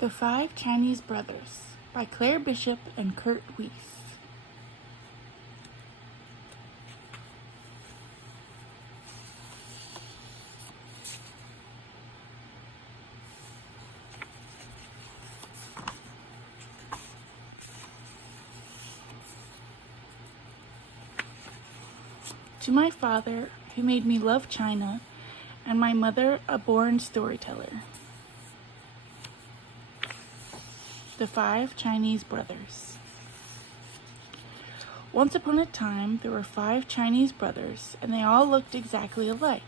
The Five Chinese Brothers by Claire Bishop and Kurt Wiese. To my father, who made me love China, and my mother, a born storyteller. The Five Chinese Brothers. Once upon a time, there were 5 Chinese brothers, and they all looked exactly alike.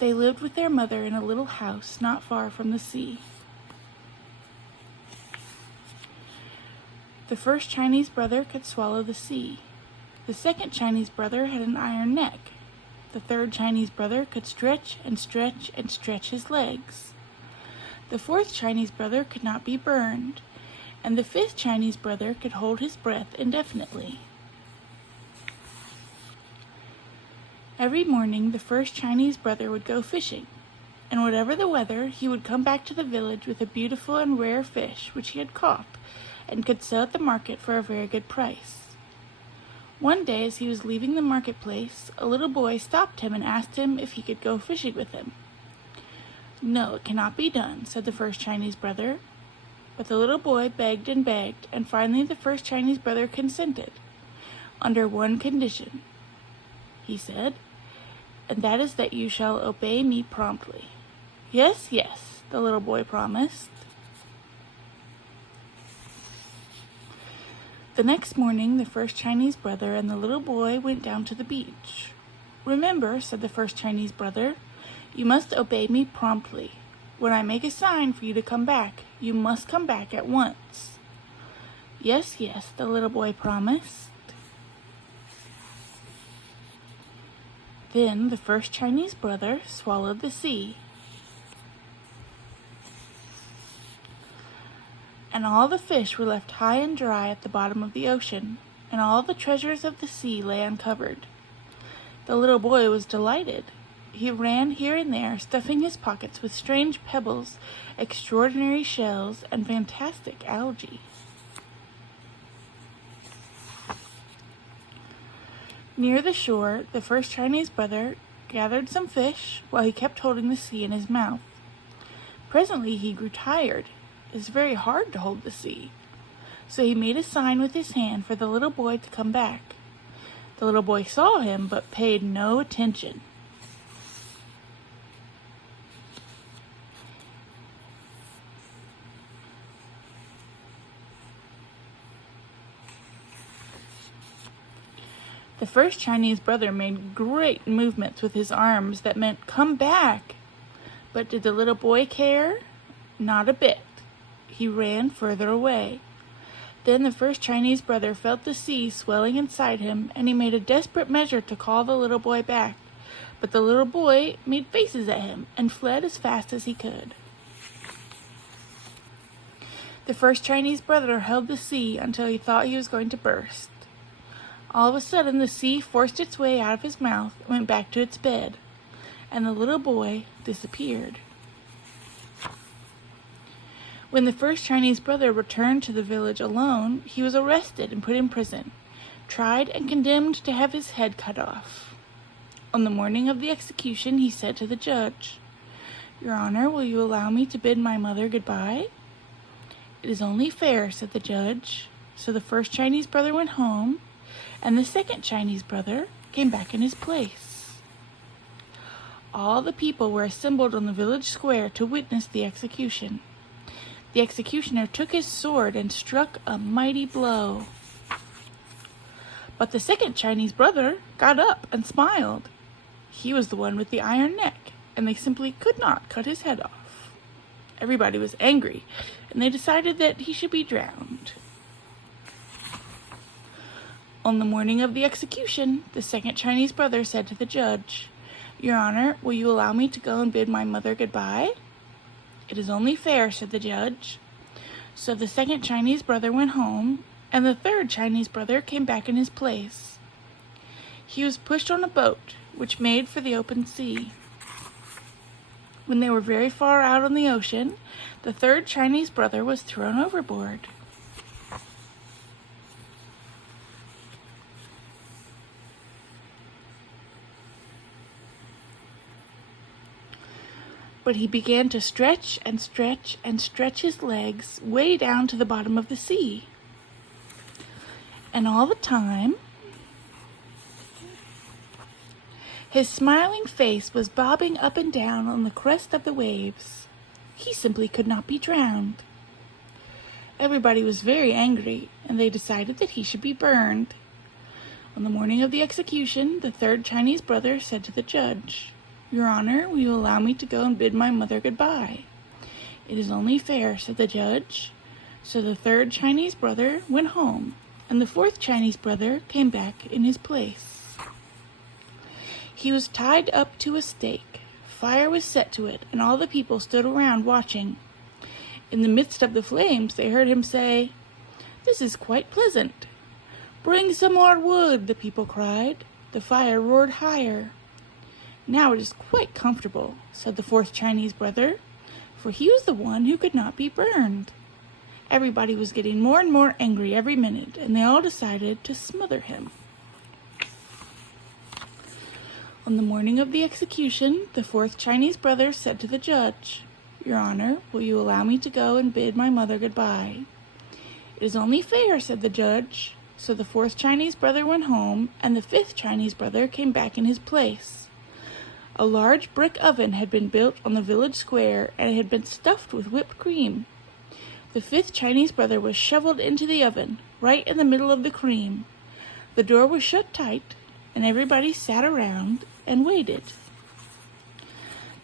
They lived with their mother in a little house not far from the sea. The first Chinese brother could swallow the sea. The second Chinese brother had an iron neck. The third Chinese brother could stretch and stretch and stretch his legs. The fourth Chinese brother could not be burned, and the fifth Chinese brother could hold his breath indefinitely. Every morning the first Chinese brother would go fishing, and whatever the weather, he would come back to the village with a beautiful and rare fish which he had caught, and could sell at the market for a very good price. One day, as he was leaving the marketplace, a little boy stopped him and asked him if he could go fishing with him. "No, it cannot be done," said the first Chinese brother. But the little boy begged, and finally the first Chinese brother consented. "Under one condition," he said, "and that is that you shall obey me promptly." "Yes, yes," the little boy promised. The next morning, the first Chinese brother and the little boy went down to the beach. "Remember," said the first Chinese brother, "you must obey me promptly. When I make a sign for you to come back, you must come back at once." "Yes, yes," the little boy promised. Then the first Chinese brother swallowed the sea, and all the fish were left high and dry at the bottom of the ocean, and all the treasures of the sea lay uncovered. The little boy was delighted. He ran here and there, stuffing his pockets with strange pebbles, extraordinary shells, and fantastic algae. Near the shore, the first Chinese brother gathered some fish while he kept holding the sea in his mouth. Presently he grew tired. It is very hard to hold the sea. So he made a sign with his hand for the little boy to come back. The little boy saw him, but paid no attention. The first Chinese brother made great movements with his arms that meant, "Come back!" But did the little boy care? Not a bit. He ran further away. Then the first Chinese brother felt the sea swelling inside him, and he made a desperate measure to call the little boy back. But the little boy made faces at him and fled as fast as he could. The first Chinese brother held the sea until he thought he was going to burst. All of a sudden the sea forced its way out of his mouth and went back to its bed, and the little boy disappeared. When the first Chinese brother returned to the village alone, he was arrested and put in prison, tried and condemned to have his head cut off. On the morning of the execution, he said to the judge, "Your Honor, will you allow me to bid my mother goodbye?" "It is only fair," said the judge. So the first Chinese brother went home, and the second Chinese brother came back in his place. All the people were assembled on the village square to witness the execution. The executioner took his sword and struck a mighty blow. But the second Chinese brother got up and smiled. He was the one with the iron neck, and they simply could not cut his head off. Everybody was angry, and they decided that he should be drowned. On the morning of the execution, the second Chinese brother said to the judge, "Your Honor, will you allow me to go and bid my mother goodbye?" "It is only fair," said the judge. So the second Chinese brother went home, and the third Chinese brother came back in his place. He was pushed on a boat, which made for the open sea. When they were very far out on the ocean, the third Chinese brother was thrown overboard. But he began to stretch and stretch and stretch his legs way down to the bottom of the sea. And all the time, his smiling face was bobbing up and down on the crest of the waves. He simply could not be drowned. Everybody was very angry, and they decided that he should be burned. On the morning of the execution, the third Chinese brother said to the judge, "Your Honor, will you allow me to go and bid my mother goodbye?" "It is only fair," said the judge. So the third Chinese brother went home, and the fourth Chinese brother came back in his place. He was tied up to a stake. Fire was set to it, and all the people stood around watching. In the midst of the flames, they heard him say, "This is quite pleasant." "Bring some more wood," the people cried. The fire roared higher. "Now it is quite comfortable," said the fourth Chinese brother, for he was the one who could not be burned. Everybody was getting more and more angry every minute, and they all decided to smother him. On the morning of the execution, the fourth Chinese brother said to the judge, "Your Honor, will you allow me to go and bid my mother goodbye?" "It is only fair," said the judge. So the fourth Chinese brother went home, and the fifth Chinese brother came back in his place. A large brick oven had been built on the village square, and it had been stuffed with whipped cream. The fifth Chinese brother was shoveled into the oven, right in the middle of the cream. The door was shut tight, and everybody sat around and waited.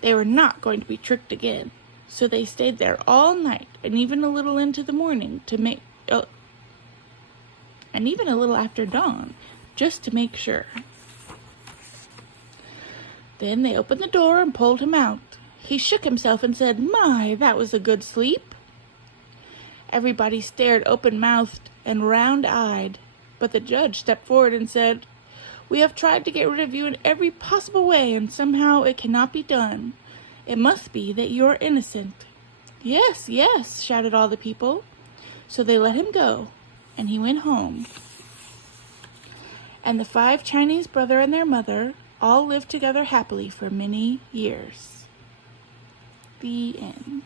They were not going to be tricked again, so they stayed there all night, and even a little into the morning and even a little after dawn, just to make sure. Then they opened the door and pulled him out. He shook himself and said, "My, that was a good sleep." Everybody stared open-mouthed and round-eyed, but the judge stepped forward and said, "We have tried to get rid of you in every possible way, and somehow it cannot be done. It must be that you are innocent." "Yes, yes," shouted all the people. So they let him go, and he went home. And the five Chinese brother and their mother all lived together happily for many years. The end.